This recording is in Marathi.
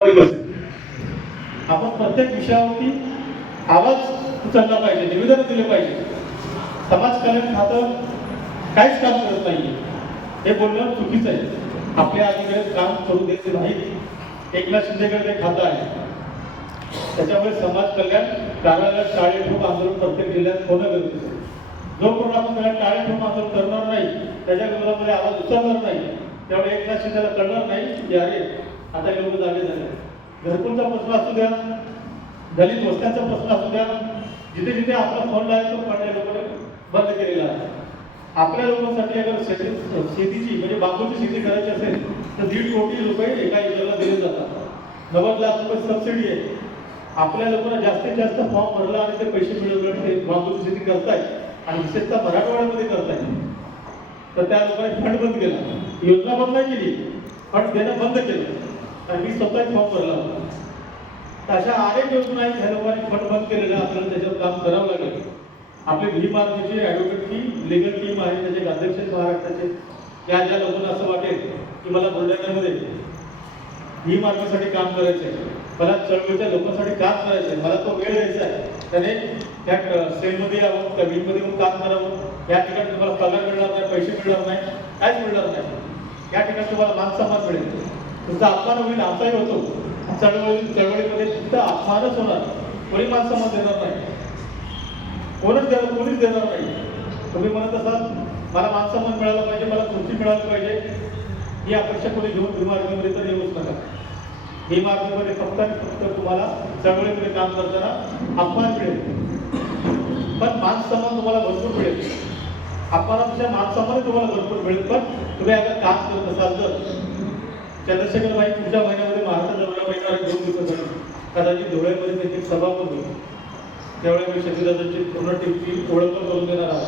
आपण प्रत्येक विषयावरती आवाज उचलला पाहिजे, निवेदन दिले पाहिजे. समाजकारण खातं काहीच काम करत नाहीये हे बोलणं चुकीचं आहे. आपल्या अधिकारी काम करू देत नाहीत. एकनाथ शिंदेकडे ते खातं आहे. त्याच्यामुळे समाज कल्याण कार्यालयात टाळे ठोक आंदोलन प्रत्येक जिल्ह्यात होणं गरजेचं आहे. जोपर्यंत आपण त्याला टाळे ठोक आंदोलन करणार नाही, त्याच्या विरोधामध्ये आवाज उचलणार नाही, त्यामुळे एकनाथ शिंदेला कळणार नाही की अरे आता हे लोक जागे झाले. घरकुलचा प्रश्न असू द्या, दलित वस्त्यांचा प्रश्न असू द्या, जिथे जिथे आपला फंड आहे तो फंड लोकांनी बंद केलेला आहे. आपल्या लोकांसाठी अगर शेतीची म्हणजे बांबूची शेती करायची असेल तर 1.5 कोटी रुपये एका एकरला दिले जातात. 90 लाख रुपये सबसिडी आहे. आपल्या लोकांना जास्तीत जास्त फॉर्म भरला आणि ते पैसे मिळवले ते बांबूची शेती करतायत आणि विशेषतः मराठवाड्यामध्ये करतायत. तर त्या लोकांनी फंड बंद केला. योजना बंद नाही केली, फंड देणं बंद केलं आणि मी स्वतः फॉर्म भरला होता. अशा अनेक योजना आहेत ह्या लोकांनी फंड बंद केलेल्या. आपल्याला त्याच्यावर काम करावं लागेल. आपले भीमार्गची ॲडव्होकेटची लीगल टीम आहे, त्याचे अध्यक्ष महाराष्ट्राचे. ज्या लोकांना असं वाटेल की मला बुलढाण्यामध्ये भीमार्गसाठी काम करायचं आहे, मला चळवळीच्या लोकांसाठी काम करायचं आहे, मला तो वेळ द्यायचा आहे, त्याने त्या सेलमध्ये यावं, त्या विंगमध्ये येऊन काम करावं. या ठिकाणी तुम्हाला पगार मिळणार नाही, पैसे मिळणार नाही, काहीच मिळणार नाही. या ठिकाणी तुम्हाला मानसन्मान मिळेल. तुमचा अपमान होईल, आमचाही होतो. चळवळीमध्ये तुमचा अपमानच होणार. कोणी मानसन्मान देणार नाही, कोणीच देणार नाही. तुम्ही म्हणत असाल मला मानसन्मान मिळाला पाहिजे, मला खुर्ची मिळाली पाहिजे, ही अपेक्षा कोणी घेऊन भीमार्गीमध्ये तर येऊच नका. भीमार्गीमध्ये फक्त आणि फक्त तुम्हाला चळवळीमध्ये काम करताना अपमान मिळेल, पण मानसन्मान तुम्हाला भरपूर मिळेल. अपमानापेक्षा मानसन्मान तुम्हाला भरपूर मिळेल. पण तुम्ही अगर काम करत असाल तर चंद्रशेखर भाई पुढच्या महिन्यामध्ये महाराष्ट्र दौरा महिन्यावर 2 दिवसासाठी कदाचित धुळ्यामध्ये त्याची सभा पण होईल. त्यावेळेला मी शशीदादांची पूर्ण टीमची ओळख करून देणार आहोत.